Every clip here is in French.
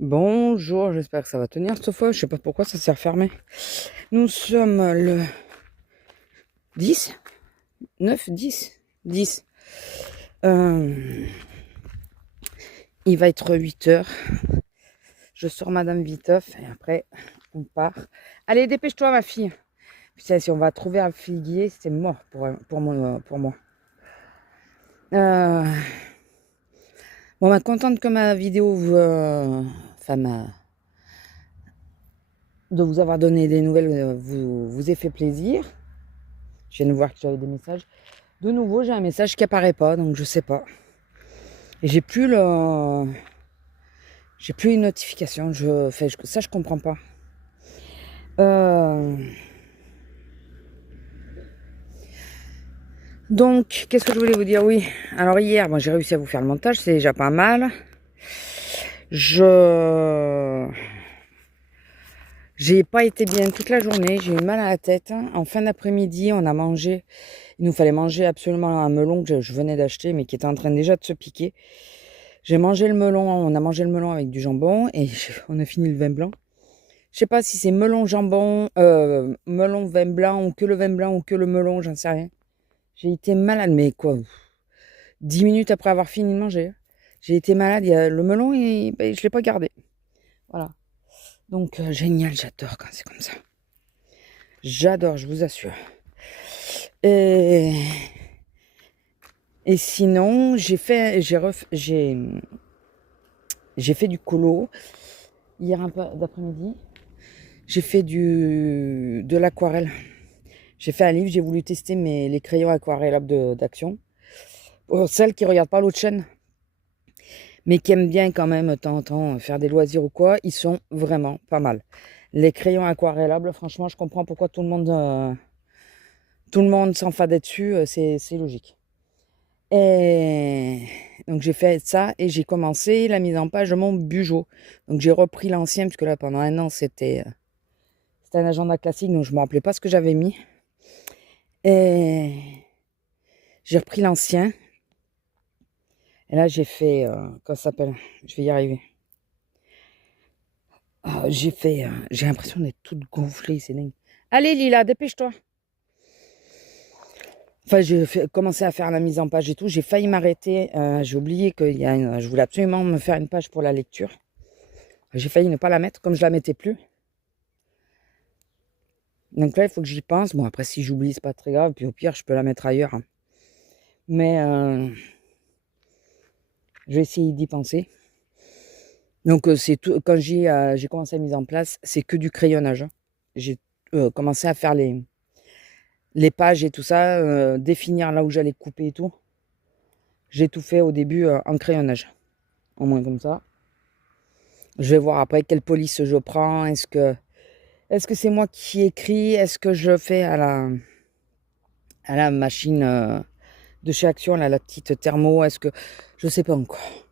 Bonjour, j'espère que ça va tenir cette fois. Je sais pas pourquoi ça s'est refermé. Nous sommes le 10, 9, 10, 10. Il va être 8 heures. Je sors Madame Viteuf et après on part. Allez, dépêche-toi ma fille. Putain, si on va trouver un figuier, c'est mort pour moi. Euh, bon, contente que ma vidéo de vous avoir donné des nouvelles vous ait fait plaisir. Je viens de voir que j'avais des messages. De nouveau, j'ai un message qui apparaît pas, donc je sais pas. Et j'ai plus une notification. Ça, je comprends pas. Donc, qu'est-ce que je voulais vous dire? Oui. Alors hier, j'ai réussi à vous faire le montage, c'est déjà pas mal. J'ai pas été bien toute la journée, j'ai eu mal à la tête. En fin d'après-midi, on a mangé. Il nous fallait manger absolument un melon que je venais d'acheter, mais qui était en train déjà de se piquer. J'ai mangé le melon, on a mangé le melon avec du jambon et on a fini le vin blanc. Je sais pas si c'est melon jambon, melon vin blanc ou que le vin blanc ou que le melon, j'en sais rien. J'ai été malade, mais quoi, 10 minutes après avoir fini de manger. J'ai été malade, le melon, je l'ai pas gardé. Voilà. Donc génial, j'adore quand c'est comme ça. J'adore, je vous assure. Et sinon, j'ai fait du colo hier un peu d'après-midi. J'ai fait de l'aquarelle. J'ai fait un livre, j'ai voulu tester les crayons aquarellables d'Action. Pour celles qui ne regardent pas l'autre chaîne, mais qui aiment bien quand même de temps en temps faire des loisirs ou quoi, ils sont vraiment pas mal. Les crayons aquarellables, franchement, je comprends pourquoi tout le monde s'enfadait dessus, c'est logique. Et donc j'ai fait ça et j'ai commencé la mise en page de mon Bugeot. Donc j'ai repris l'ancien, parce que là pendant un an c'était un agenda classique, donc je ne me rappelais pas ce que j'avais mis. Et j'ai repris l'ancien. Et là, j'ai fait, comment ça s'appelle? Je vais y arriver. J'ai l'impression d'être toute gonflée, c'est dingue. Allez, Lila, dépêche-toi. Enfin, commencé à faire la mise en page et tout. J'ai failli m'arrêter. J'ai oublié que je voulais absolument me faire une page pour la lecture. J'ai failli ne pas la mettre, comme je la mettais plus. Donc là, il faut que j'y pense. Bon, après, si j'oublie, c'est pas très grave. Puis au pire, je peux la mettre ailleurs. Mais je vais essayer d'y penser. Donc, c'est tout. Quand j'ai commencé la mise en place, c'est que du crayonnage. J'ai commencé à faire les pages et tout ça, définir là où j'allais couper et tout. J'ai tout fait au début en crayonnage. Au moins comme ça. Je vais voir après quelle police je prends. Est-ce que c'est moi qui écris? Est-ce que je fais à la machine de chez Action, là, la petite thermo? Est-ce que... Je sais pas encore.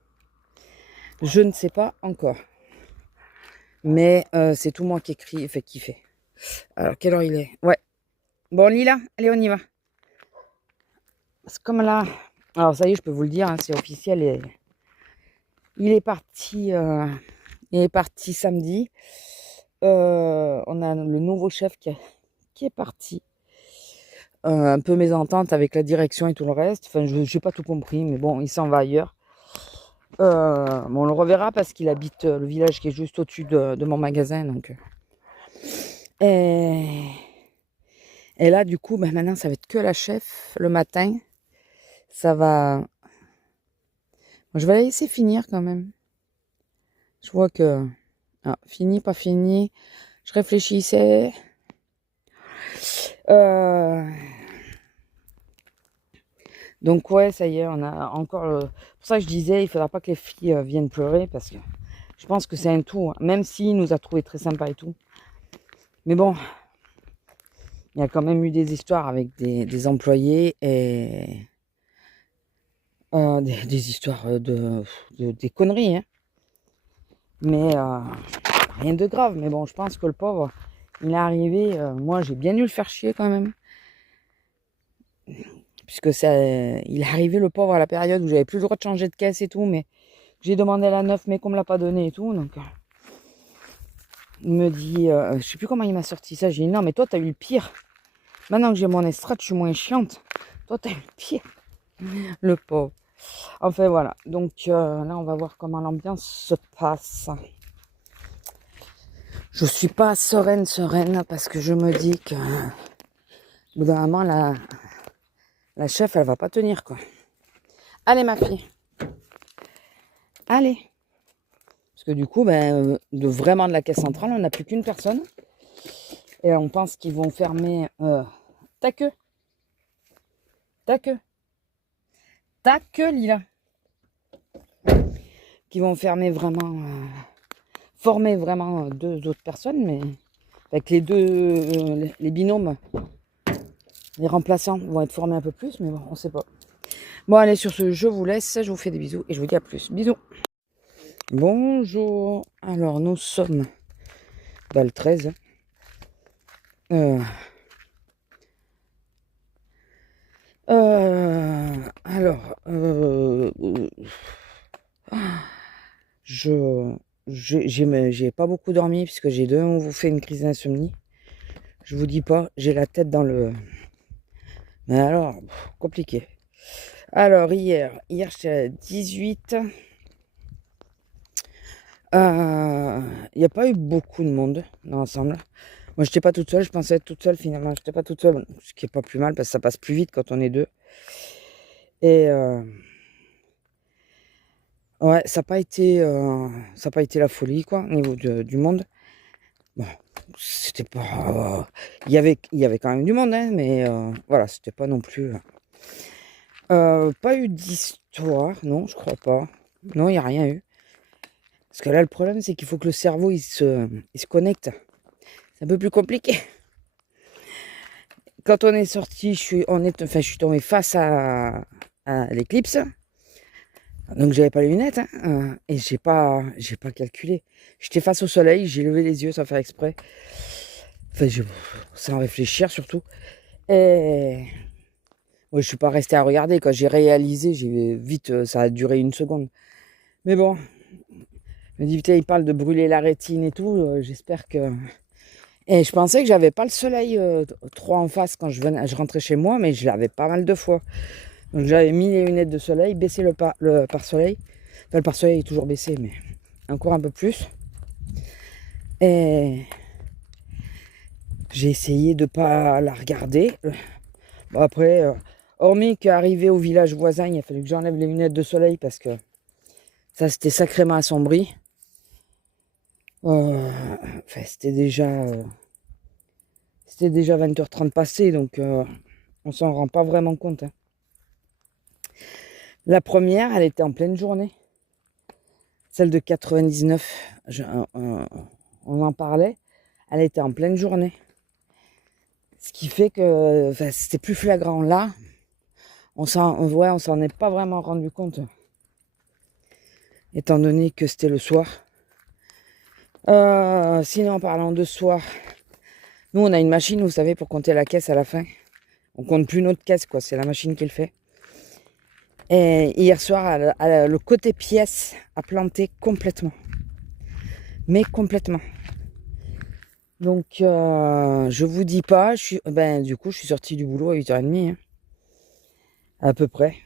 Je ne sais pas encore. Mais c'est tout moi qui écris, qui fait. Alors, quelle heure il est? Ouais. Bon, Lila, allez, on y va. C'est comme là... Alors, ça y est, je peux vous le dire, hein, c'est officiel. Il est parti samedi. On a le nouveau chef qui est parti. Un peu mésentente avec la direction et tout le reste. Enfin, je n'ai pas tout compris, mais bon, il s'en va ailleurs. On le reverra parce qu'il habite le village qui est juste au-dessus de mon magasin. Donc. Et là, du coup, maintenant, ça va être que la chef le matin. Ça va... Je vais la laisser finir quand même. Je vois que... Ah, fini, pas fini. Je réfléchissais. Donc ouais, ça y est, on a encore... Pour ça que je disais, il ne faudra pas que les filles viennent pleurer parce que je pense que c'est un tout. Hein. Même s'il nous a trouvé très sympa et tout. Mais bon, il y a quand même eu des histoires avec des employés et... des histoires des conneries. Hein. Mais rien de grave. Mais bon, je pense que le pauvre, il est arrivé... moi, j'ai bien dû le faire chier quand même. Puisque il est arrivé le pauvre à la période où j'avais plus le droit de changer de caisse et tout, mais J'ai demandé la 9, mais qu'on me l'a pas donné et tout. Donc, il me dit, je sais plus comment il m'a sorti ça. J'ai dit, non, mais toi, t'as eu le pire. Maintenant que j'ai mon estrade, je suis moins chiante. Toi, t'as eu le pire. Le pauvre. Enfin, voilà. Donc, là, on va voir comment l'ambiance se passe. Je suis pas sereine, parce que je me dis que, au bout d'un moment, la chef, elle va pas tenir, quoi. Allez, ma fille. Allez. Parce que du coup, vraiment de la caisse centrale, on n'a plus qu'une personne. Et on pense qu'ils vont fermer... ta queue. Ta queue. Ta queue, Lila. Qui vont fermer vraiment... former vraiment 2 autres personnes, mais avec les 2... les binômes, les remplaçants vont être formés un peu plus, mais bon, on sait pas. Bon, allez, sur ce, je vous laisse. Je vous fais des bisous et je vous dis à plus. Bisous. Bonjour. Alors, nous sommes le 13. Alors, j'ai pas beaucoup dormi puisque j'ai de nouveau fait une crise d'insomnie. Je vous dis pas, j'ai la tête dans le... Mais alors, compliqué. Alors, hier j'étais à 18. Il n'y a pas eu beaucoup de monde dans l'ensemble. Moi, j'étais pas toute seule, je pensais être toute seule, finalement, j'étais pas toute seule, ce qui est pas plus mal, parce que ça passe plus vite quand on est 2. Et ouais, ça n'a pas été la folie, quoi, au niveau du monde. Bon, c'était pas... il y avait quand même du monde, hein, mais voilà, c'était pas non plus... pas eu d'histoire, non, je crois pas. Non, il n'y a rien eu. Parce que là, le problème, c'est qu'il faut que le cerveau, il se connecte. C'est un peu plus compliqué. Quand on est sorti, je suis tombé face à l'éclipse. Donc j'avais pas les lunettes, hein, et j'ai pas calculé. J'étais face au soleil, j'ai levé les yeux sans faire exprès. Enfin, sans réfléchir surtout. Et ouais, je suis pas resté à regarder. Quand j'ai réalisé, j'ai vite, ça a duré 1 seconde. Mais bon, je me dis, putain, il parle de brûler la rétine et tout. J'espère que... Et je pensais que j'avais pas le soleil trop en face quand je rentrais chez moi, mais je l'avais pas mal de fois. Donc j'avais mis les lunettes de soleil, baissé le pare-soleil. Enfin, le pare-soleil est toujours baissé, mais encore un peu plus. Et j'ai essayé de pas la regarder. Bon, après, hormis qu'arrivé au village voisin, il a fallu que j'enlève les lunettes de soleil parce que ça c'était sacrément assombri. Enfin, c'était déjà 20h30 passé, donc on s'en rend pas vraiment compte, hein. La première, elle était en pleine journée. Celle de 99, on en parlait, elle était en pleine journée. Ce qui fait que c'était plus flagrant là. On s'en est pas vraiment rendu compte. Étant donné que c'était le soir. Sinon, en parlant de soir, nous on a une machine, vous savez, pour compter la caisse à la fin. On compte plus notre caisse, quoi. C'est la machine qui le fait. Et hier soir, le côté pièce a planté complètement. Mais complètement. Donc, je vous dis pas, du coup, je suis sortie du boulot à 8h30. Hein, à peu près.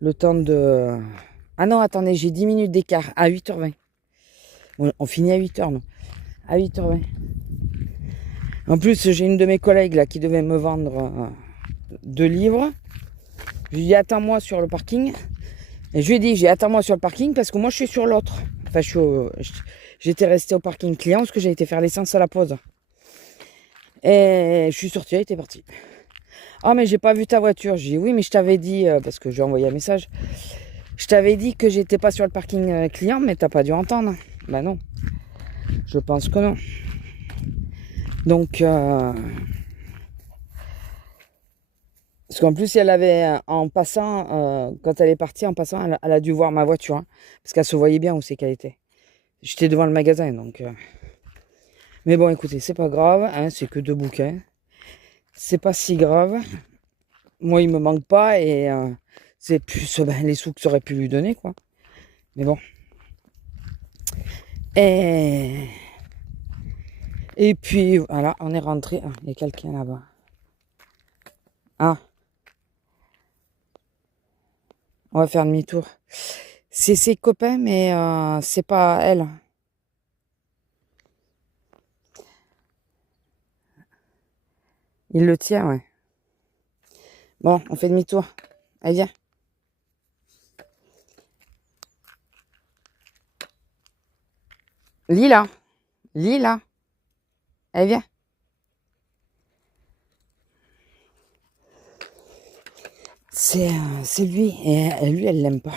Le temps de... Ah non, attendez, j'ai 10 minutes d'écart. À 8h20. On finit à 8h, non. À 8h20. En plus, j'ai une de mes collègues là qui devait me vendre 2 livres. Je lui ai dit, attends-moi sur le parking. Et je lui ai dit, attends-moi sur le parking parce que moi, je suis sur l'autre. Enfin, j'étais resté au parking client parce que j'ai été faire l'essence à la pause. Et je suis sorti, elle était partie. Ah, mais j'ai pas vu ta voiture. J'ai dit, oui, mais je t'avais dit, parce que j'ai envoyé un message. Je t'avais dit que j'étais pas sur le parking client, mais t'as pas dû entendre. Bah non. Je pense que non. Donc, parce qu'en plus, elle avait, en passant, quand elle est partie, en passant, elle a dû voir ma voiture. Hein, parce qu'elle se voyait bien où c'est qu'elle était. J'étais devant le magasin, donc... Mais bon, écoutez, c'est pas grave, hein, c'est que 2 bouquins. C'est pas si grave. Moi, il me manque pas et c'est plus les sous que ça aurait pu lui donner, quoi. Mais bon. Et puis, voilà, on est rentré. Ah, il y a quelqu'un là-bas. Ah, on va faire demi-tour. C'est ses copains, mais c'est pas elle. Il le tient, ouais. Bon, on fait demi-tour. Allez, viens. Lila. Lila. Allez, viens. C'est lui. Et lui, elle l'aime pas.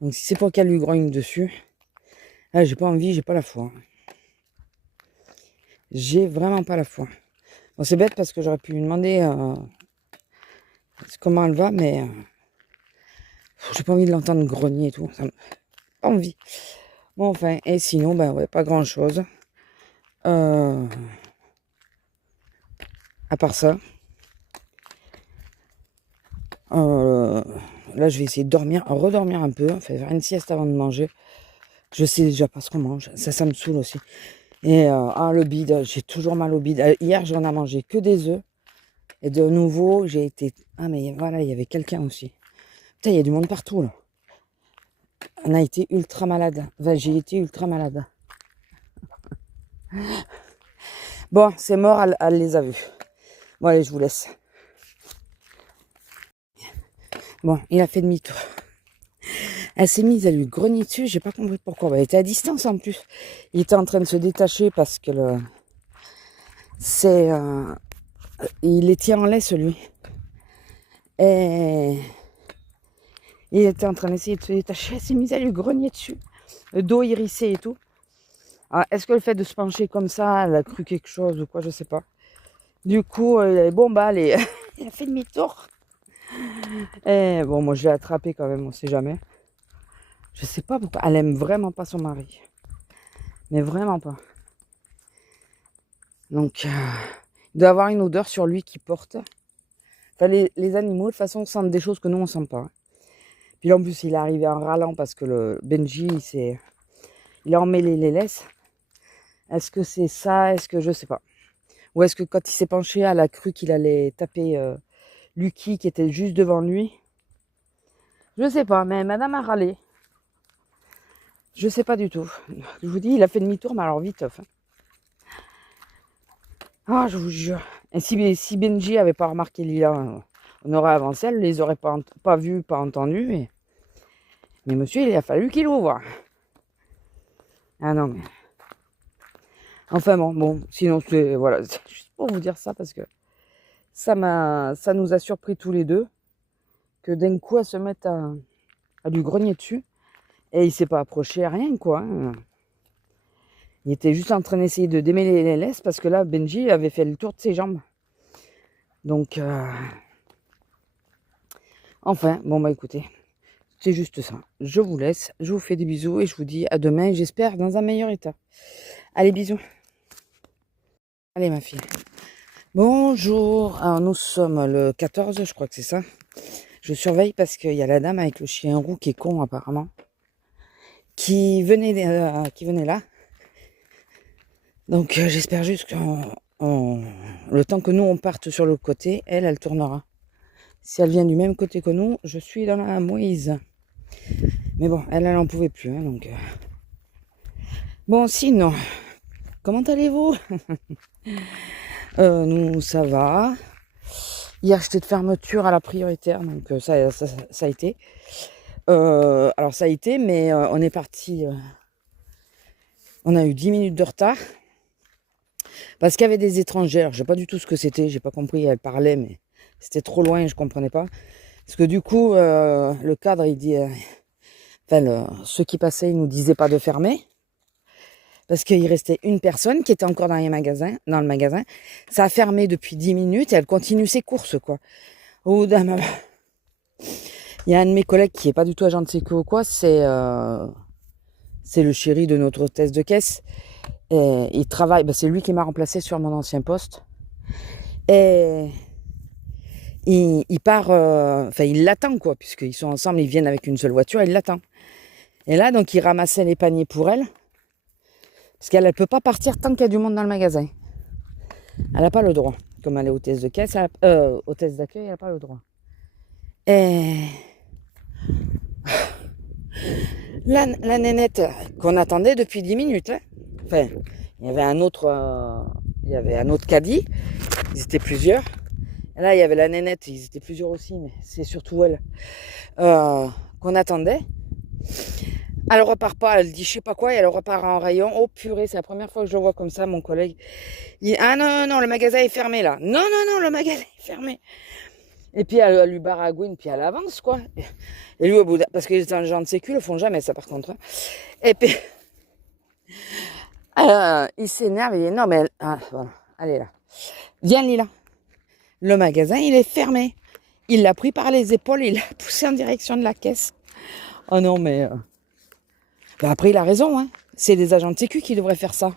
Donc, si c'est pour qu'elle lui grogne dessus, j'ai pas envie, j'ai pas la foi. J'ai vraiment pas la foi. Bon, c'est bête parce que j'aurais pu lui demander comment elle va, mais j'ai pas envie de l'entendre grogner et tout. Ça pas envie. Bon, enfin, et sinon, ben ouais, pas grand chose. À part ça. Là, je vais essayer de dormir, redormir un peu, faire une sieste avant de manger. Je sais déjà pas ce qu'on mange. Ça me saoule aussi. Et le bide, j'ai toujours mal au bide. Hier, j'en ai mangé que des œufs. Et de nouveau, j'ai été... Ah, mais voilà, il y avait quelqu'un aussi. Putain, il y a du monde partout, là. On a été ultra malade. Enfin, j'ai été ultra malade. Bon, c'est mort, elle les a vus. Bon, allez, je vous laisse. Bon, il a fait demi-tour. Elle s'est mise à lui grogner dessus, j'ai pas compris pourquoi. Elle était à distance en plus. Il était en train de se détacher parce que il les tient en laisse, lui. Et il était en train d'essayer de se détacher. Elle s'est mise à lui grogner dessus. Le dos hérissé et tout. Alors, est-ce que le fait de se pencher comme ça, elle a cru quelque chose ou quoi, je sais pas. Du coup, bon, bah, allez, il a fait demi-tour. Et bon, moi, je l'ai attrapé quand même, on sait jamais. Je sais pas pourquoi. Elle aime vraiment pas son mari. Mais vraiment pas. Donc, il doit avoir une odeur sur lui qui porte. Enfin, les animaux, de toute façon, sentent des choses que nous, on sent pas. Puis là, en plus, il est arrivé en râlant parce que le Benji, il a emmêlé les laisses. Est-ce que c'est ça? Est-ce que je sais pas. Ou est-ce que quand il s'est penché, elle a cru qu'il allait taper Lucky qui était juste devant lui? Je sais pas, mais madame a râlé. Je sais pas du tout. Je vous dis, il a fait demi-tour, mais alors vite. Enfin. Ah, je vous jure. Et si Benji avait pas remarqué Lila, on aurait avancé, elle les aurait pas vus, pas entendus. Mais monsieur, il a fallu qu'il ouvre. Ah non, mais... Enfin bon, sinon, voilà, c'est juste pour vous dire ça, parce que ça nous a surpris tous les deux, que d'un coup, elle se mette à lui grogner dessus, et il s'est pas approché à rien, quoi. Hein. Il était juste en train d'essayer de démêler les laisses, parce que là, Benji avait fait le tour de ses jambes. Donc, enfin, bon, bah écoutez, c'est juste ça. Je vous laisse, je vous fais des bisous, et je vous dis à demain, j'espère, dans un meilleur état. Allez, bisous. Allez, ma fille. Bonjour. Alors, nous sommes le 14, je crois que c'est ça. Je surveille parce qu'il y a la dame avec le chien roux qui est con, apparemment. Qui venait là. Donc, j'espère juste que le temps que nous, on parte sur le côté, elle tournera. Si elle vient du même côté que nous, je suis dans la mouise. Mais bon, elle en pouvait plus. Hein, donc, Bon, sinon, comment allez-vous? Nous, ça va. Hier, j'étais de fermeture à la prioritaire, donc ça a été. Alors, ça a été, mais on est parti... on a eu 10 minutes de retard. Parce qu'il y avait des étrangers. Alors, je sais pas du tout ce que c'était. J'ai pas compris. Elle parlait, mais c'était trop loin et je comprenais pas. Parce que du coup, le cadre, il dit... ceux qui passaient, ils nous disaient pas de fermer. Parce qu'il restait une personne qui était encore dans le magasin. Ça a fermé depuis 10 minutes et elle continue ses courses, quoi. Au bout d'un moment, il y a un de mes collègues qui est pas du tout agent de sécu ou quoi, c'est le chéri de notre hôtesse de caisse. Et il travaille, c'est lui qui m'a remplacé sur mon ancien poste. Et il part, il l'attend, quoi, puisqu'ils sont ensemble, ils viennent avec une seule voiture, il l'attend. Et là, donc, il ramassait les paniers pour elle. Parce qu'elle ne peut pas partir tant qu'il y a du monde dans le magasin. Elle n'a pas le droit. Comme elle est hôtesse de caisse, hôtesse d'accueil, elle n'a pas le droit. Et la nénette qu'on attendait depuis 10 minutes. Hein. Enfin, il y avait un autre caddie. Ils étaient plusieurs. Et là, il y avait la nénette. Ils étaient plusieurs aussi, mais c'est surtout elle qu'on attendait. Elle repart pas, elle dit je sais pas quoi, et elle repart en rayon. Oh purée, c'est la première fois que je le vois comme ça, mon collègue. Il dit, ah non, le magasin est fermé là. Non, le magasin est fermé. Et puis elle lui baragouine, puis elle avance quoi. Et lui, au bout parce que les agents de sécu le font jamais, ça par contre. Hein. Et puis, il s'énerve, il dit non, mais voilà, allez là. Viens, Lila. Le magasin, il est fermé. Il l'a pris par les épaules, il l'a poussé en direction de la caisse. Oh non, mais. Après, il a raison, hein. C'est les agents de sécu qui devraient faire ça.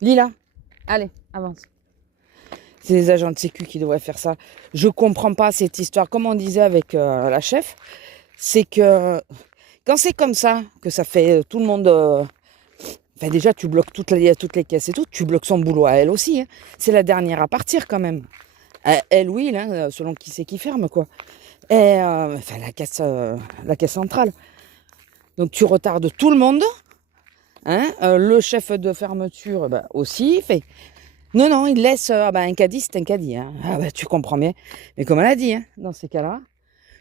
Lila, allez, avance. C'est les agents de sécu qui devraient faire ça. Je comprends pas cette histoire. Comme on disait avec la chef, c'est que quand c'est comme ça, que ça fait tout le monde... Enfin, déjà, tu bloques toutes les caisses et tout. Tu bloques son boulot à elle aussi. Hein. C'est la dernière à partir quand même. Elle, oui, hein, selon qui c'est qui ferme, quoi. Et, enfin, la caisse centrale. Donc, tu retardes tout le monde. Hein, le chef de fermeture aussi fait non, il laisse un caddie, c'est un caddie. Hein. Tu comprends bien. Mais comme elle a dit, hein, dans ces cas-là,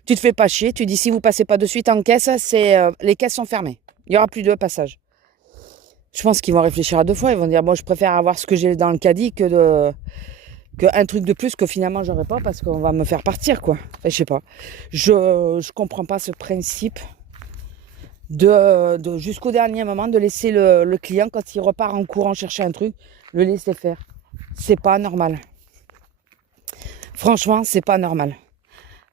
tu te fais pas chier, tu dis si vous passez pas de suite en caisse, les caisses sont fermées. Il y aura plus de passage. Je pense qu'ils vont réfléchir à deux fois, ils vont dire bon, je préfère avoir ce que j'ai dans le caddie que un truc de plus que finalement j'aurai pas parce qu'on va me faire partir quoi. Enfin, je sais pas. Je comprends pas ce principe de jusqu'au dernier moment de laisser le client quand il repart en courant chercher un truc, le laisser faire. C'est pas normal. Franchement, c'est pas normal.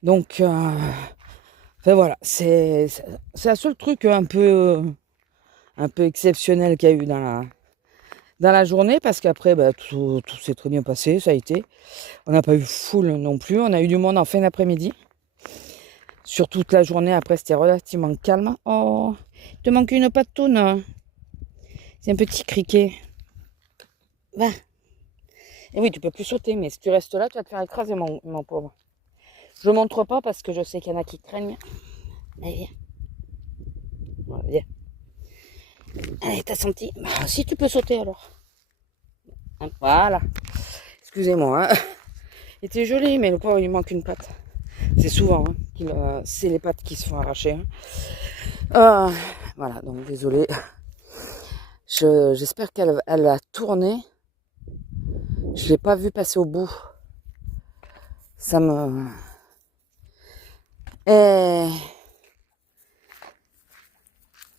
Donc, enfin voilà, c'est un seul truc un peu exceptionnel qu'il y a eu dans la journée, parce qu'après, tout s'est très bien passé, ça a été. On n'a pas eu foule non plus, on a eu du monde en fin d'après-midi. Sur toute la journée, après, c'était relativement calme. Oh, il te manque une patoune. C'est un petit criquet. Va. Et oui, tu peux plus sauter, mais si tu restes là, tu vas te faire écraser, mon pauvre. Je montre pas parce que je sais qu'il y en a qui craignent. Allez, viens. Voilà, viens. Allez, t'as senti? Si tu peux sauter alors. Voilà. Excusez-moi. Hein. Il était joli, mais le pauvre, il lui manque une patte. C'est souvent, hein, c'est les pattes qui se font arracher. Hein. Voilà, donc désolé. J'espère qu'elle a tourné. Je ne l'ai pas vu passer au bout. Ça me...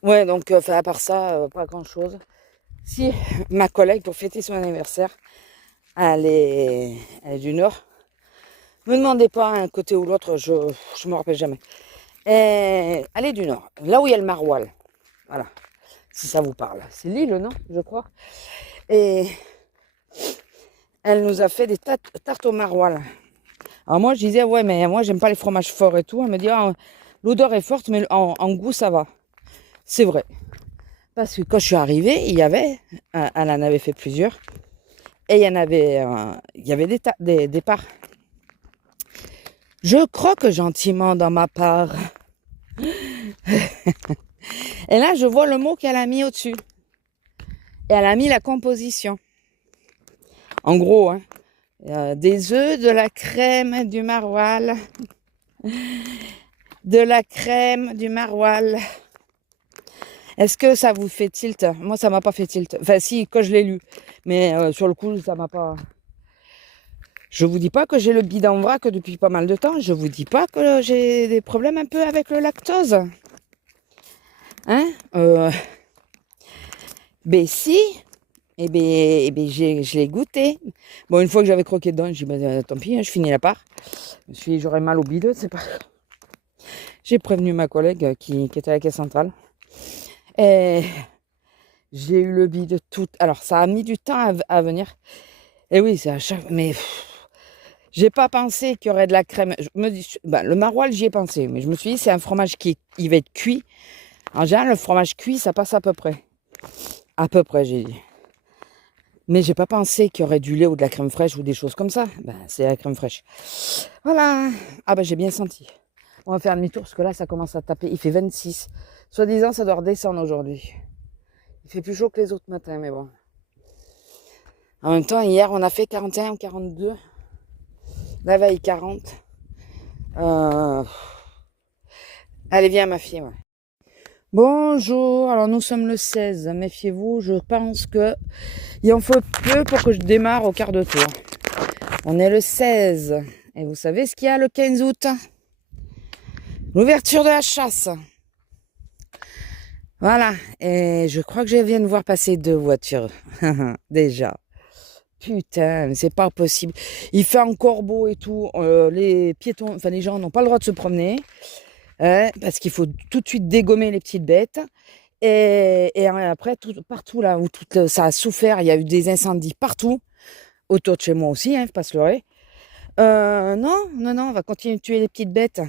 Ouais, donc à part ça, pas grand-chose. Si ma collègue, pour fêter son anniversaire, elle est du Nord. Me demandez pas un côté ou l'autre, je me rappelle jamais. Elle est du Nord, là où il y a le maroilles. Voilà, si ça vous parle. C'est l'île, non, je crois. Et elle nous a fait des tartes au maroilles. Alors moi, je disais, ouais, mais moi, j'aime pas les fromages forts et tout. Elle me dit, l'odeur est forte, mais en goût, ça va. C'est vrai. Parce que quand je suis arrivée, il y avait, elle en avait fait plusieurs, et il y avait des parts. Je croque gentiment dans ma part. Et là, je vois le mot qu'elle a mis au-dessus. Et elle a mis la composition. En gros, hein, des œufs, de la crème, du maroilles. De la crème, du maroilles. Est-ce que ça vous fait tilt? Moi, ça m'a pas fait tilt. Enfin, si, quand je l'ai lu. Mais sur le coup, ça m'a pas... Je vous dis pas que j'ai le bide en vrac depuis pas mal de temps. Je vous dis pas que j'ai des problèmes un peu avec le lactose. Hein? Ben si. Je l'ai goûté. Bon, une fois que j'avais croqué dedans, j'ai dit, tant pis, hein, je finis la part. J'aurais mal au bide, c'est pas... J'ai prévenu ma collègue qui était à la caisse centrale. Et j'ai eu le bide tout... Alors, ça a mis du temps à venir. Et oui, c'est à chaque... Mais... J'ai pas pensé qu'il y aurait de la crème. Je me dis, le maroilles, j'y ai pensé. Mais je me suis dit, c'est un fromage il va être cuit. En général, le fromage cuit, ça passe à peu près. À peu près, j'ai dit. Mais j'ai pas pensé qu'il y aurait du lait ou de la crème fraîche ou des choses comme ça. Ben, c'est la crème fraîche. Voilà. Ah ben, j'ai bien senti. On va faire demi-tour parce que là, ça commence à taper. Il fait 26. Soi-disant, ça doit redescendre aujourd'hui. Il fait plus chaud que les autres matins, mais bon. En même temps, hier, on a fait 41 ou 42. La veille, 40. Allez, viens, ma fille. Ouais. Bonjour. Alors, nous sommes le 16. Méfiez-vous, je pense que il en faut peu pour que je démarre au quart de tour. On est le 16. Et vous savez ce qu'il y a le 15 août? L'ouverture de la chasse. Voilà. Et je crois que je viens de voir passer 2 voitures. Déjà. Putain, mais c'est pas possible. Il fait encore beau et tout. Les piétons, enfin les gens n'ont pas le droit de se promener. Parce qu'il faut tout de suite dégommer les petites bêtes. Et après, partout là où ça a souffert, il y a eu des incendies partout. Autour de chez moi aussi, faut pas se leurrer. Non, on va continuer de tuer les petites bêtes.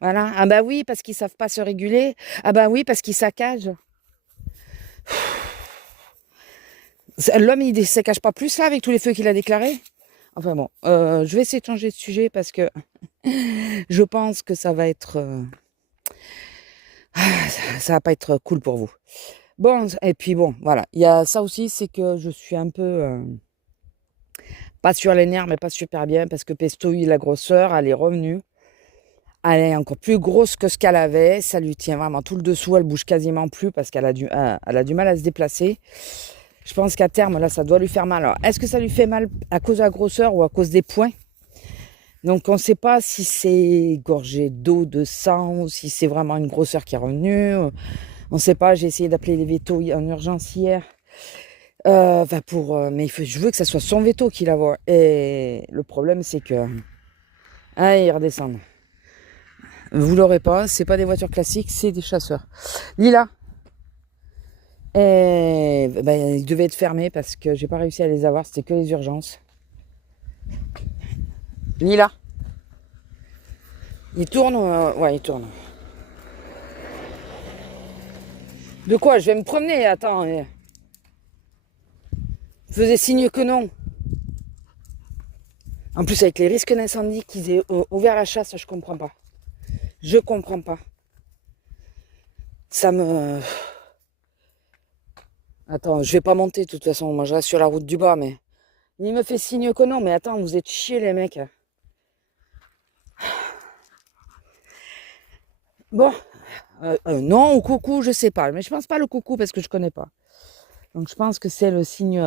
Voilà. Ah bah oui, parce qu'ils savent pas se réguler. Ah bah oui, parce qu'ils saccagent. L'homme, il ne saccage pas plus là avec tous les feux qu'il a déclarés. Enfin bon, je vais essayer de changer de sujet parce que je pense que ça va être... ça va pas être cool pour vous. Bon, et puis bon, voilà. Il y a ça aussi, c'est que je suis un peu... pas sur les nerfs, mais pas super bien parce que Pesto, la grosseur, elle est revenue. Elle est encore plus grosse que ce qu'elle avait. Ça lui tient vraiment tout le dessous. Elle bouge quasiment plus parce qu'elle a du mal à se déplacer. Je pense qu'à terme, là, ça doit lui faire mal. Alors, est-ce que ça lui fait mal à cause de la grosseur ou à cause des poings? Donc, on ne sait pas si c'est gorgé d'eau, de sang, ou si c'est vraiment une grosseur qui est revenue. On ne sait pas. J'ai essayé d'appeler les vétos en urgence hier. Mais je veux que ça soit son veto qui la voit. Et le problème, c'est que... Ah, ils redescendent. Vous l'aurez pas. C'est pas des voitures classiques, c'est des chasseurs. Lila. Et ils devaient être fermés parce que j'ai pas réussi à les avoir. C'était que les urgences. Lila. Il tourne. Ouais, il tourne. De quoi? Je vais me promener. Attends. Faisait signe que non. En plus, avec les risques d'incendie qu'ils aient ouvert la chasse, je comprends pas. Je comprends pas. Ça me... Attends, je vais pas monter de toute façon. Moi, je reste sur la route du bas, mais... Il me fait signe que non. Mais attends, vous êtes chiés, les mecs. Bon. Non, ou coucou, je sais pas. Mais je pense pas le coucou parce que je connais pas. Donc, je pense que c'est le signe...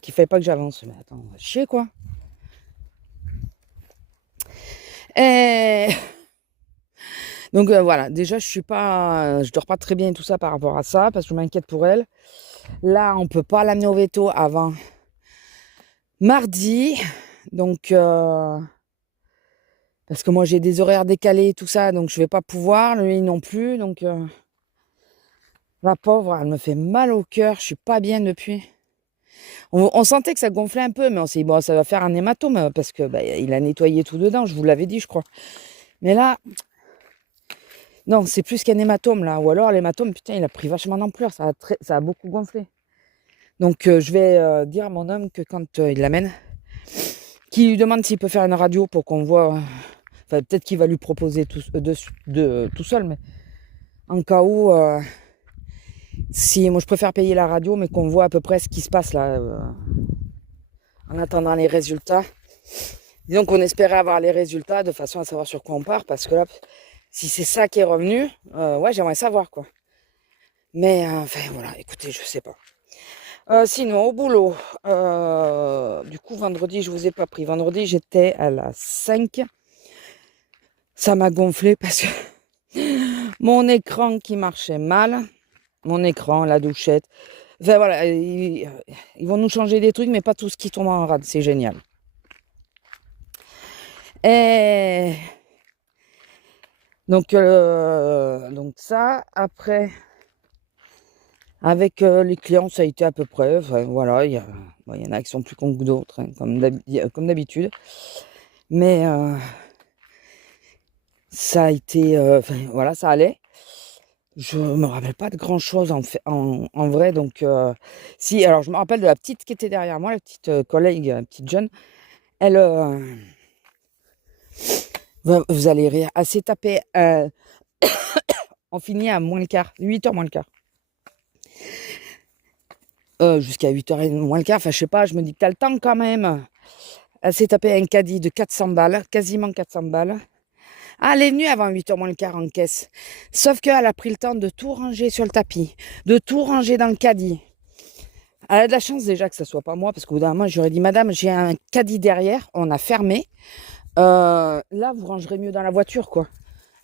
qui fait pas que j'avance. Mais attends, on va chier, quoi. Et... Donc voilà, déjà je dors pas très bien et tout ça par rapport à ça, parce que je m'inquiète pour elle. Là, on peut pas l'amener au veto avant mardi, donc parce que moi j'ai des horaires décalés et tout ça, donc je vais pas pouvoir, lui non plus, donc la pauvre, elle me fait mal au cœur, je suis pas bien depuis. On sentait que ça gonflait un peu, mais on s'est dit bon, ça va faire un hématome parce que il a nettoyé tout dedans, je vous l'avais dit, je crois. Mais là, non, c'est plus qu'un hématome là. Ou alors l'hématome, putain, il a pris vachement d'ampleur. Ça a beaucoup gonflé. Donc je vais dire à mon homme que quand il l'amène, qu'il lui demande s'il peut faire une radio pour qu'on voit. Enfin, peut-être qu'il va lui proposer tout seul, mais en cas où, si moi je préfère payer la radio, mais qu'on voit à peu près ce qui se passe là, en attendant les résultats. Disons qu'on espérait avoir les résultats de façon à savoir sur quoi on part, parce que là, si c'est ça qui est revenu, ouais, j'aimerais savoir quoi. Mais voilà, écoutez, je sais pas. Sinon, au boulot, du coup, vendredi, je vous ai pas pris. Vendredi, j'étais à la 5. Ça m'a gonflé parce que mon écran qui marchait mal, mon écran, la douchette. Enfin voilà, ils vont nous changer des trucs, mais pas tout ce qui tombe en rade. C'est génial. Et donc ça, après, avec les clients, ça a été à peu près. Enfin, voilà, il y en a qui sont plus cons que d'autres, hein, comme d'habitude. Mais ça a été... voilà, ça allait. Je me rappelle pas de grand-chose en vrai. Donc, si, alors je me rappelle de la petite qui était derrière moi, la petite collègue, la petite jeune. Elle, vous allez rire, elle s'est tapée. On finit à moins le quart, 8h moins le quart. Jusqu'à 8h moins le quart, enfin je sais pas, je me dis que t'as le temps quand même. Elle s'est tapée un caddie de 400 balles, quasiment 400 balles. Ah, elle est venue avant 8h moins le quart en caisse. Sauf qu'elle a pris le temps de tout ranger sur le tapis, de tout ranger dans le caddie. Elle a de la chance déjà que ce soit pas moi, parce qu'au bout d'un moment, j'aurais dit, madame, j'ai un caddie derrière, on a fermé. Là, vous rangerez mieux dans la voiture, quoi.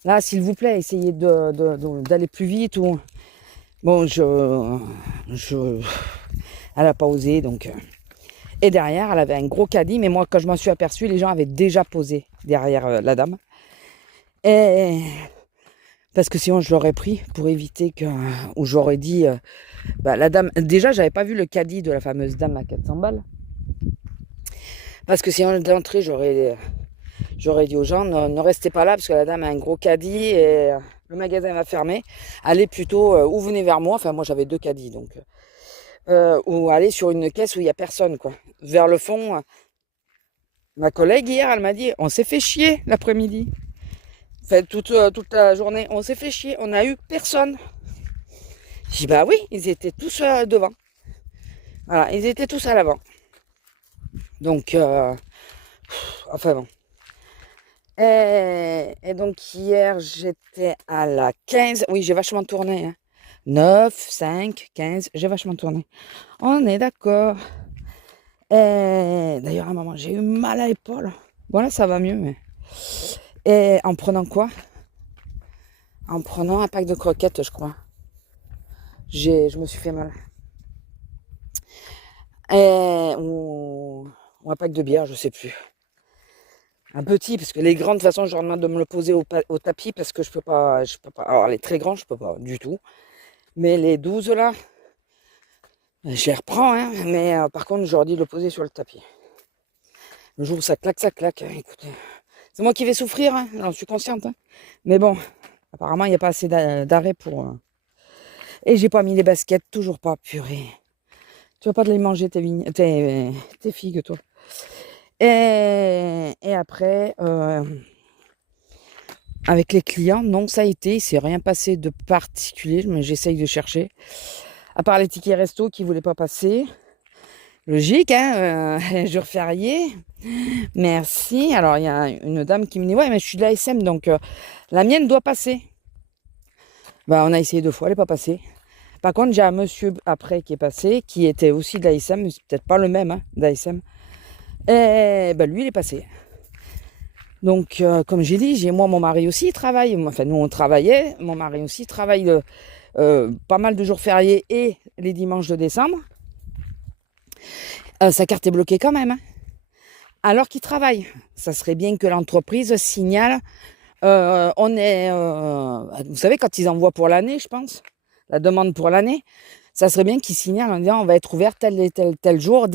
Là, s'il vous plaît, essayez d'aller plus vite. Ou... Bon, elle n'a pas osé, donc... Et derrière, elle avait un gros caddie, mais moi, quand je m'en suis aperçue, les gens avaient déjà posé derrière la dame. Et... Parce que sinon, je l'aurais pris pour éviter que... Ou j'aurais dit... la dame... Déjà, j'avais pas vu le caddie de la fameuse dame à 400 balles. Parce que sinon, d'entrée, j'aurais dit aux gens, ne restez pas là, parce que la dame a un gros caddie et le magasin va fermer. Allez plutôt, ou venez vers moi. Enfin, moi, j'avais 2 caddies, donc... ou aller sur une caisse où il n'y a personne, quoi. Vers le fond... Ma collègue, hier, elle m'a dit, on s'est fait chier l'après-midi. Enfin, toute la journée, on s'est fait chier, on n'a eu personne. J'ai dit, bah oui, ils étaient tous devant. Voilà, ils étaient tous à l'avant. Donc, enfin bon. Et donc, hier, j'étais à la 15. Oui, j'ai vachement tourné. Hein. 9, 5, 15, j'ai vachement tourné. On est d'accord. Et d'ailleurs, à un moment, j'ai eu mal à l'épaule. Bon, là, ça va mieux, mais... Et en prenant quoi? En prenant un pack de croquettes, je crois. Je me suis fait mal. Ou un pack de bière, je sais plus. Un petit, parce que les grandes, de toute façon, je leur demande de me le poser au tapis, parce que je peux pas. Alors, les très grands, je peux pas du tout. Mais les 12, là, je les reprends, hein. Mais par contre, je leur dis de le poser sur le tapis. Le jour où ça claque, hein, écoutez. C'est moi qui vais souffrir, hein, j'en suis consciente. Hein. Mais bon, apparemment, il n'y a pas assez d'arrêt pour... Et j'ai pas mis les baskets, toujours pas, purée. Tu vas pas de les manger, tes figues, toi. Et après, avec les clients, non, ça a été, il s'est rien passé de particulier, mais j'essaye de chercher. À part les tickets resto qui ne voulaient pas passer. Logique, hein, jour férié. Merci. Alors, il y a une dame qui me dit, ouais, mais je suis de la SM, donc la mienne doit passer. On a essayé 2 fois, elle n'est pas passée. Par contre, j'ai un monsieur après qui est passé, qui était aussi de l'ASM, mais c'est peut-être pas le même, hein, d'ASM. Et lui, il est passé. Donc, comme j'ai dit, moi, mon mari aussi travaille. Enfin, nous, on travaillait. Mon mari aussi travaille pas mal de jours fériés et les dimanches de décembre. Sa carte est bloquée quand même. Hein, alors qu'il travaille. Ça serait bien que l'entreprise signale. Vous savez, quand ils envoient pour l'année, je pense, la demande pour l'année, ça serait bien qu'ils signalent en disant on va être ouvert tel jour,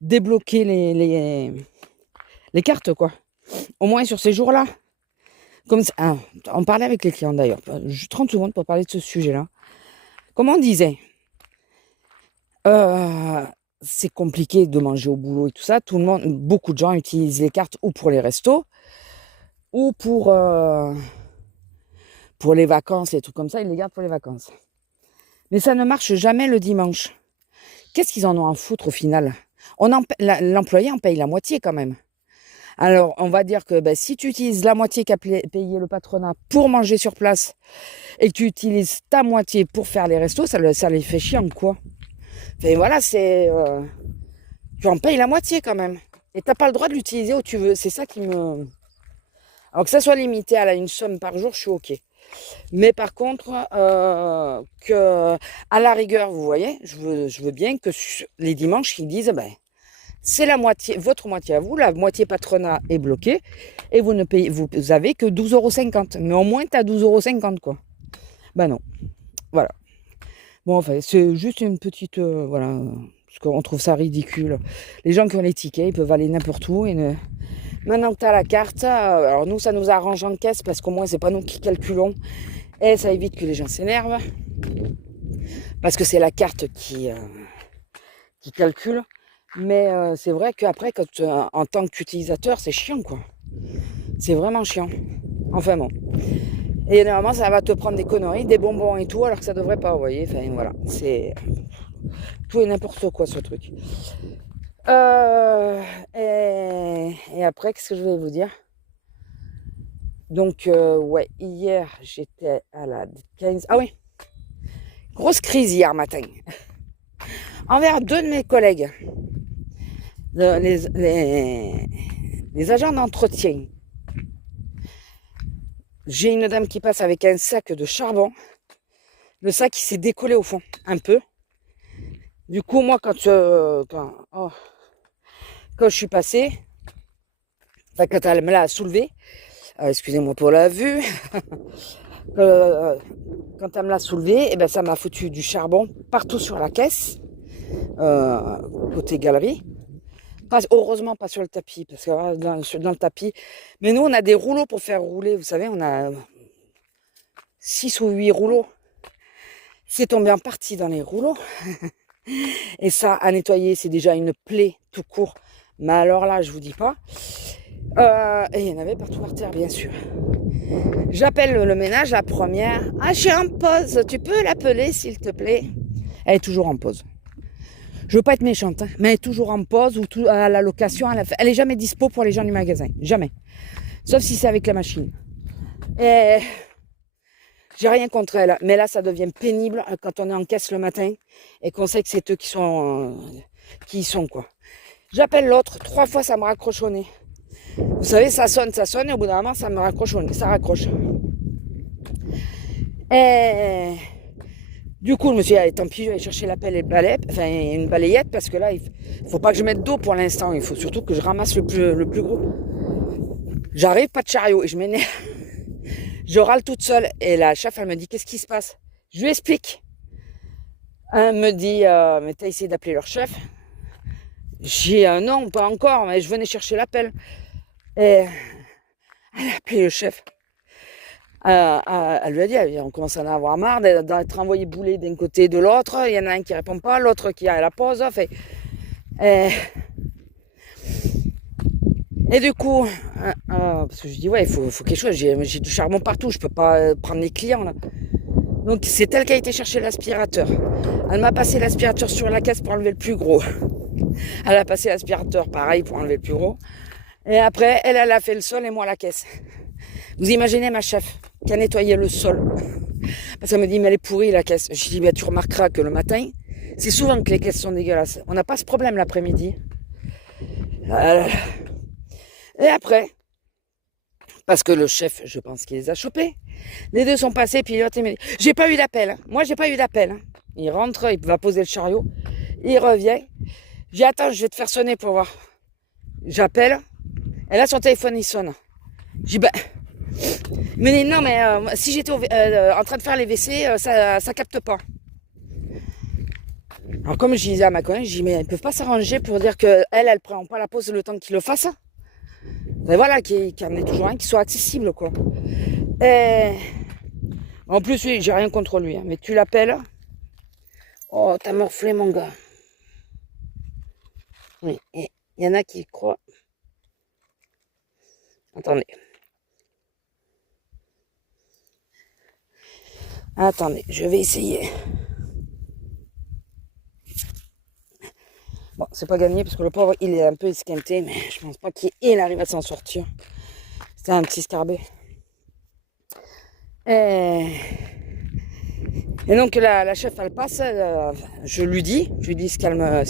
débloquer les cartes, quoi. Au moins sur ces jours-là. Comme ça, on parlait avec les clients d'ailleurs. 30 secondes pour parler de ce sujet-là. Comme on disait, c'est compliqué de manger au boulot et tout ça. Beaucoup de gens utilisent les cartes ou pour les restos ou pour les vacances, les trucs comme ça, ils les gardent pour les vacances. Mais ça ne marche jamais le dimanche. Qu'est-ce qu'ils en ont à foutre au final? L'employé en paye la moitié quand même. Alors, on va dire que si tu utilises la moitié qu'a payé le patronat pour manger sur place et que tu utilises ta moitié pour faire les restos, ça les fait chiant, quoi. Enfin, voilà, tu en payes la moitié quand même. Et t'as pas le droit de l'utiliser où tu veux. C'est ça qui me... Alors que ça soit limité à une somme par jour, je suis OK. Mais par contre, que à la rigueur, vous voyez, je veux bien que les dimanches, ils disent, c'est la moitié, votre moitié à vous, la moitié patronat est bloquée, et vous avez que 12,50 €. Mais au moins, tu as 12,50 €, quoi. Non. Voilà. Bon, enfin, c'est juste une petite... voilà, parce qu'on trouve ça ridicule. Les gens qui ont les tickets, ils peuvent aller n'importe où. Maintenant que tu as la carte, alors nous, ça nous arrange en caisse, parce qu'au moins, c'est pas nous qui calculons. Et ça évite que les gens s'énervent. Parce que c'est la carte qui calcule. Mais c'est vrai qu'après, en tant qu'utilisateur, c'est chiant, quoi. C'est vraiment chiant. Enfin bon. Et normalement, ça va te prendre des conneries, des bonbons et tout, alors que ça devrait pas, vous voyez. Enfin, voilà. C'est tout et n'importe quoi, ce truc. Et après, qu'est-ce que je vais vous dire? Donc, ouais, hier, j'étais à la 15... Ah oui, grosse crise hier matin. Envers deux de mes collègues, les agents d'entretien. J'ai une dame qui passe avec un sac de charbon. Le sac, il s'est décollé au fond, un peu. Du coup, moi, quand je suis passée, enfin, quand elle me l'a soulevé, excusez-moi pour la vue, quand elle me l'a soulevé, et ben, ça m'a foutu du charbon partout sur la caisse, côté galerie. Heureusement pas sur le tapis, parce que dans le tapis. Mais nous, on a des rouleaux pour faire rouler, vous savez, on a 6 ou 8 rouleaux. C'est tombé en partie dans les rouleaux. Et ça, à nettoyer, c'est déjà une plaie tout court. Mais alors là, je vous dis pas. Et il y en avait partout par terre, bien sûr. J'appelle le ménage, la première. Ah, je suis en pause, tu peux l'appeler, s'il te plaît? Elle est toujours en pause. Je veux pas être méchante, hein, mais elle est toujours en pause ou à la location. Elle est jamais dispo pour les gens du magasin. Jamais. Sauf si c'est avec la machine. Et j'ai rien contre elle. Mais là, ça devient pénible quand on est en caisse le matin et qu'on sait que c'est eux qui y sont, quoi. J'appelle l'autre. 3 fois, ça me raccroche au nez. Vous savez, ça sonne. Et au bout d'un moment, ça me raccroche au nez. Ça raccroche. Et du coup, je me suis dit, allez, tant pis, je vais chercher la pelle et le balai, enfin une balayette, parce que là, il faut pas que je mette d'eau pour l'instant. Il faut surtout que je ramasse le plus gros. J'arrive, pas de chariot, et je m'énerve. Je râle toute seule. Et la chef, elle me dit, qu'est-ce qui se passe? Je lui explique. Elle me dit, mais t'as essayé d'appeler leur chef? J'ai dit, non, pas encore, mais je venais chercher la pelle. Et elle a appelé le chef. Elle lui a dit, on commence à en avoir marre d'être envoyé bouler d'un côté et de l'autre. Il y en a un qui répond pas, l'autre qui est à la pause. Fait, et du coup, parce que je dis, ouais, il faut quelque chose. J'ai du charbon partout, je peux pas prendre les clients là. Donc c'est elle qui a été chercher l'aspirateur. Elle m'a passé l'aspirateur sur la caisse pour enlever le plus gros. Elle a passé l'aspirateur pareil pour enlever le plus gros. Et après, elle a fait le sol et moi la caisse. Vous imaginez ma chef qui a nettoyé le sol. Parce qu'elle me dit, mais elle est pourrie la caisse. Je dis, tu remarqueras que le matin, c'est souvent que les caisses sont dégueulasses. On n'a pas ce problème l'après-midi. Et après, parce que le chef, je pense qu'il les a chopés. Les deux sont passés, puis l'autre, il me dit, j'ai pas eu d'appel. Hein. Moi, j'ai pas eu d'appel. Hein. Il rentre, il va poser le chariot. Il revient. Je dis, attends, je vais te faire sonner pour voir. J'appelle. Et là, son téléphone, il sonne. Je dis, il me dit, non, mais si j'étais en train de faire les WC, ça capte pas. Alors, comme je disais à ma collègue, je dis, mais ils peuvent pas s'arranger pour dire qu'elle prend pas la pause le temps qu'il le fasse. Mais voilà, qu'il y en ait toujours un qui soit accessible, quoi. Et en plus, oui, j'ai rien contre lui, hein, mais tu l'appelles. Oh, t'as morflé, mon gars. Oui, il y en a qui croient. Attendez. Attendez, je vais essayer. Bon, c'est pas gagné parce que le pauvre, il est un peu esquinté, mais je pense pas qu'il arrive à s'en sortir. C'est un petit scarabée. Et donc la chef, elle passe, je lui dis ce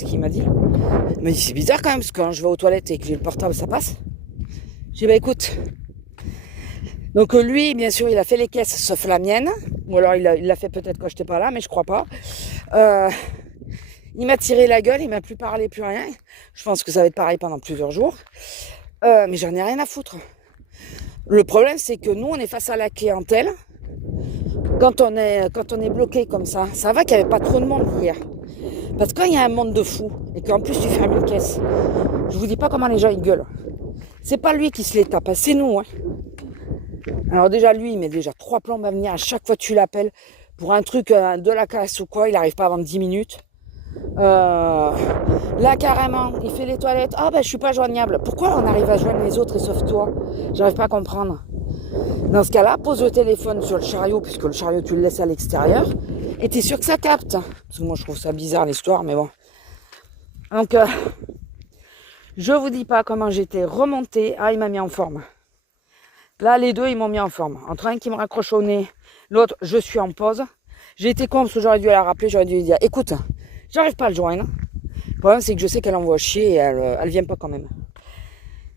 qu'il m'a dit. Elle me dit, c'est bizarre quand même, parce que quand je vais aux toilettes et que j'ai le portable, ça passe. J'ai dit, écoute. Donc lui, bien sûr, il a fait les caisses, sauf la mienne. Ou alors il l'a fait peut-être quand j'étais pas là, mais je crois pas. Il m'a tiré la gueule, il m'a plus parlé, plus rien. Je pense que ça va être pareil pendant plusieurs jours. Mais j'en ai rien à foutre. Le problème, c'est que nous, on est face à la clientèle. Quand on est bloqué comme ça va qu'il n'y avait pas trop de monde hier. Parce que quand il y a un monde de fous, et qu'en plus tu fermes une caisse, je vous dis pas comment les gens ils gueulent. C'est pas lui qui se les tape, c'est nous. Hein. Alors déjà, lui, il met déjà 3 plombes à venir. À chaque fois que tu l'appelles pour un truc de la casse ou quoi, il n'arrive pas avant 10 minutes. Là, carrément, il fait les toilettes. Ah, ben, je suis pas joignable. Pourquoi on arrive à joindre les autres et sauf toi? J'arrive pas à comprendre. Dans ce cas-là, pose le téléphone sur le chariot, puisque le chariot, tu le laisses à l'extérieur. Et t'es sûr que ça capte. Parce que moi, je trouve ça bizarre, l'histoire, mais bon. Donc, je vous dis pas comment j'étais remontée. Ah, il m'a mis en forme. Là, les deux, ils m'ont mis en forme. Entre un qui me raccroche au nez, l'autre, je suis en pause. J'ai été con parce que j'aurais dû la rappeler, j'aurais dû lui dire, écoute, j'arrive pas à le joindre. Le problème, c'est que je sais qu'elle envoie chier et elle vient pas quand même.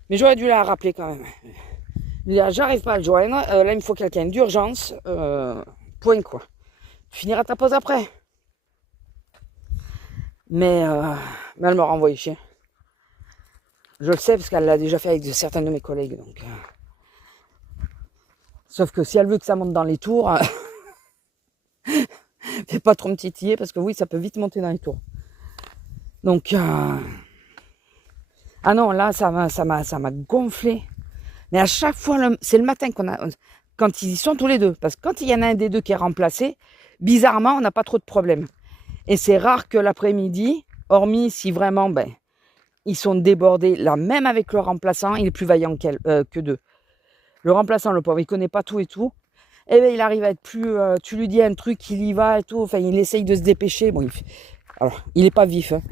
Mais j'aurais dû la rappeler quand même. Lui dire, j'arrive pas à le joindre, là, il me faut quelqu'un d'urgence. Point quoi. Tu finiras ta pause après. Mais elle m'a renvoyé chier. Je le sais parce qu'elle l'a déjà fait avec certains de mes collègues. Donc, sauf que si elle veut que ça monte dans les tours, fais pas trop me titiller parce que oui, ça peut vite monter dans les tours. Donc, ah non, là, ça m'a gonflé. Mais à chaque fois, c'est le matin quand ils y sont tous les deux. Parce que quand il y en a un des deux qui est remplacé, bizarrement, on n'a pas trop de problèmes. Et c'est rare que l'après-midi, hormis si vraiment, ils sont débordés, là, même avec le remplaçant, il est plus vaillant que deux. Le remplaçant, le pauvre, il connaît pas tout et tout. Et bien, il arrive à être plus... tu lui dis un truc, il y va et tout. Enfin, il essaye de se dépêcher. Bon, alors, il est pas vif. Hein.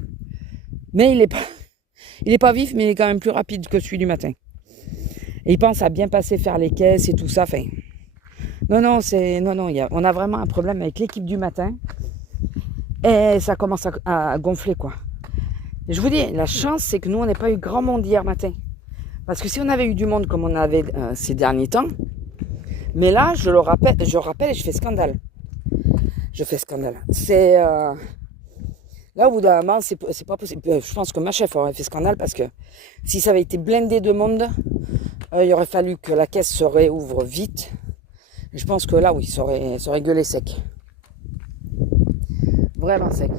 Mais il est pas vif, mais il est quand même plus rapide que celui du matin. Et il pense à bien passer faire les caisses et tout ça. Enfin, non, on a vraiment un problème avec l'équipe du matin. Et ça commence à gonfler, quoi. Et je vous dis, la chance, c'est que nous, on n'a pas eu grand monde hier matin. Parce que si on avait eu du monde comme on avait ces derniers temps, mais là, je rappelle et je fais scandale. Je fais scandale. C'est... là, au bout d'un moment, c'est pas possible. Je pense que ma chef aurait fait scandale parce que si ça avait été blindé de monde, il aurait fallu que la caisse se réouvre vite. Et je pense que là, oui, ça aurait gueulé sec. Vraiment sec.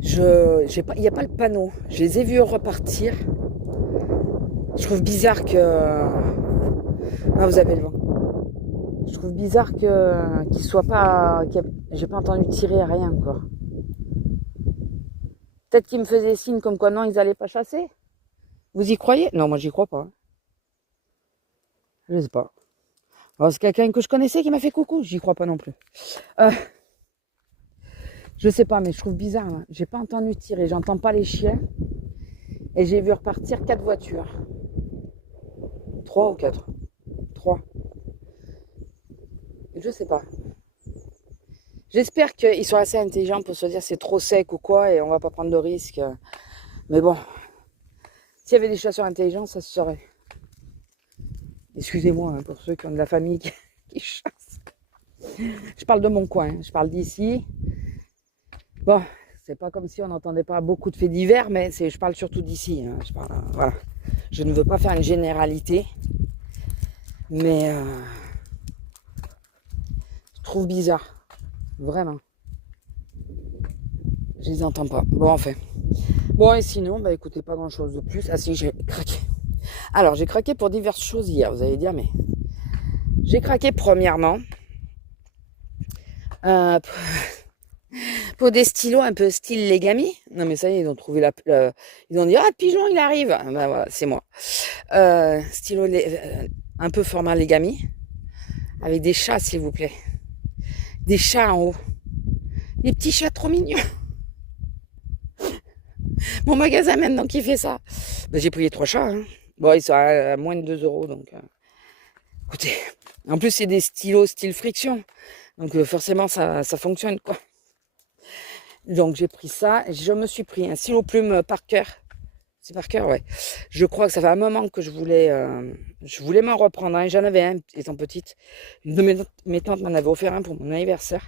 Il n'y a pas le panneau. Je les ai vus repartir. Je trouve bizarre que... Ah, vous avez le vent. Je trouve bizarre qu'il soit pas... J'ai pas entendu tirer rien, quoi. Peut-être qu'ils me faisaient signe comme quoi non, ils allaient pas chasser. Vous y croyez? Non, moi j'y crois pas. Je sais pas. Alors, c'est quelqu'un que je connaissais qui m'a fait coucou. J'y crois pas non plus. Je sais pas, mais je trouve bizarre. Là. J'ai pas entendu tirer. J'entends pas les chiens. Et j'ai vu repartir 4 voitures. 3 ou 4? 3. Je sais pas. J'espère qu'ils sont assez intelligents pour se dire c'est trop sec ou quoi et on va pas prendre de risques. Mais bon, s'il y avait des chasseurs intelligents, ça se saurait. Excusez-moi hein, pour ceux qui ont de la famille qui chassent. Je parle de mon coin, je parle d'ici. Bon, c'est pas comme si on n'entendait pas beaucoup de faits divers, mais je parle surtout d'ici. Hein. Voilà. Je ne veux pas faire une généralité, mais je trouve bizarre. Vraiment. Je les entends pas. Bon, enfin. Bon, et sinon, écoutez, pas grand-chose de plus. Ah si, j'ai craqué. Alors, j'ai craqué pour diverses choses hier, vous allez dire, mais... J'ai craqué premièrement pour des stylos un peu style Legami. Non, mais ça y est, ils ont trouvé ils ont dit, ah, le pigeon, il arrive. Voilà, c'est moi. Stylo un peu format Legami. Avec des chats, s'il vous plaît. Des chats en haut. Des petits chats trop mignons. Mon magasin maintenant qui fait ça. J'ai payé 3 chats. Hein. Bon, ils sont à moins de 2 euros. Donc, écoutez. En plus, c'est des stylos style friction. Donc, forcément, ça fonctionne, quoi. Donc, j'ai pris ça. Je me suis pris un stylo plume Parker. C'est Parker, ouais. Je crois que ça fait un moment que je voulais m'en reprendre un. J'en avais un étant petite. Une de mes tantes m'en avait offert un pour mon anniversaire.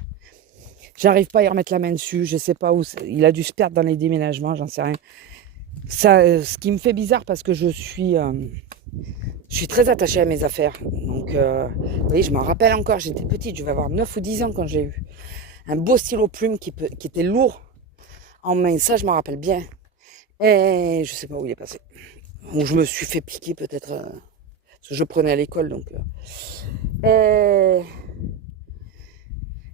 J'arrive pas à y remettre la main dessus. Je sais pas où. Il a dû se perdre dans les déménagements, j'en sais rien. Ça, ce qui me fait bizarre parce que je suis très attachée à mes affaires. Donc, vous voyez, je m'en rappelle encore. J'étais petite, je vais avoir 9 ou 10 ans quand j'ai eu un beau stylo plume qui était lourd en main. Ça, je m'en rappelle bien. Et je sais pas où il est passé. Ou je me suis fait piquer peut-être. je prenais à l'école, donc.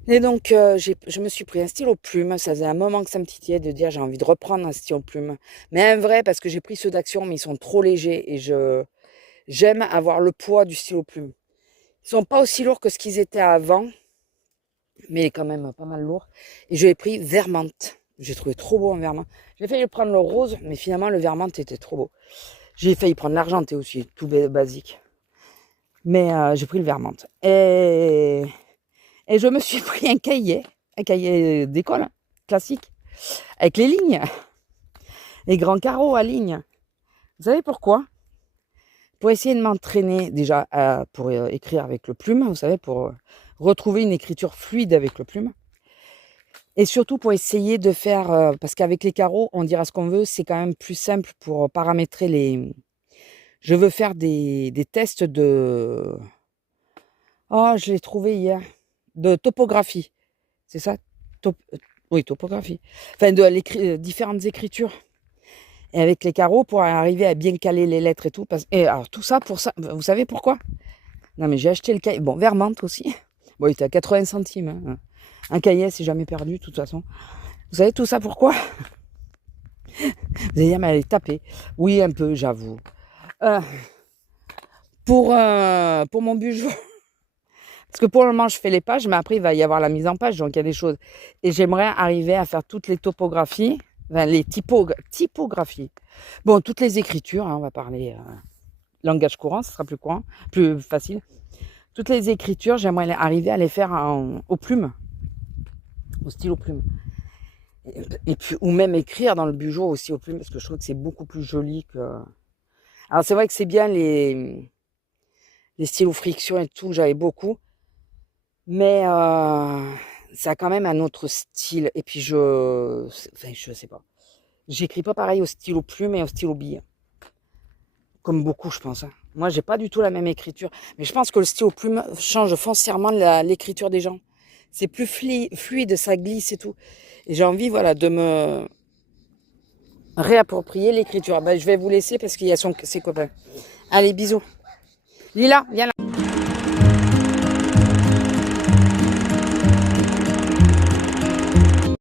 Et donc, je me suis pris un stylo plume. Ça faisait un moment que ça me titillait de dire j'ai envie de reprendre un stylo plume. Mais un vrai, parce que j'ai pris ceux d'Action, mais ils sont trop légers et j'aime avoir le poids du stylo plume. Ils sont pas aussi lourds que ce qu'ils étaient avant, mais quand même pas mal lourds. Et je l'ai pris Vermante. J'ai trouvé trop beau en Vermante. J'ai failli prendre le rose, mais finalement le Vermante était trop beau. J'ai failli prendre l'argenté aussi, tout basique. Mais j'ai pris le Vermante. Et je me suis pris un cahier d'école, classique, avec les lignes, les grands carreaux à lignes. Vous savez pourquoi? Pour essayer de m'entraîner déjà pour écrire avec le plume, vous savez, pour retrouver une écriture fluide avec le plume. Et surtout pour essayer de faire, parce qu'avec les carreaux, on dira ce qu'on veut, c'est quand même plus simple pour paramétrer les... Je veux faire des tests de... Oh, je l'ai trouvé hier. De topographie. C'est ça? Oui, topographie. Enfin, de différentes écritures. Et avec les carreaux, pour arriver à bien caler les lettres et tout. Et alors, tout ça pour ça. Vous savez pourquoi? Non, mais j'ai acheté le cahier. Bon, Vermante aussi. Bon, il était à 80 centimes. Hein. Un cahier, c'est jamais perdu, de toute façon. Vous savez tout ça pourquoi? Vous allez dire, mais elle est tapée. Oui, un peu, j'avoue. Pour mon bijou. Parce que pour le moment, je fais les pages, mais après, il va y avoir la mise en page, donc il y a des choses. Et j'aimerais arriver à faire toutes les topographies, enfin, les typographies. Bon, toutes les écritures, hein, on va parler langage courant, ce sera plus courant, plus facile. Toutes les écritures, j'aimerais arriver à les faire aux plumes, au stylo plume. Et puis, ou même écrire dans le bijou aussi aux plumes, parce que je trouve que c'est beaucoup plus joli que... Alors, c'est vrai que c'est bien les stylos friction et tout, j'avais beaucoup. Mais ça a quand même un autre style. Et puis je sais pas. J'écris pas pareil au stylo plume et au stylo bille. Comme beaucoup, je pense. Hein. Moi, j'ai pas du tout la même écriture. Mais je pense que le stylo plume change foncièrement l'écriture des gens. C'est plus fluide, ça glisse et tout. Et j'ai envie, voilà, de me réapproprier l'écriture. Ben, je vais vous laisser parce qu'il y a ses copains. Allez, bisous. Lila, viens là.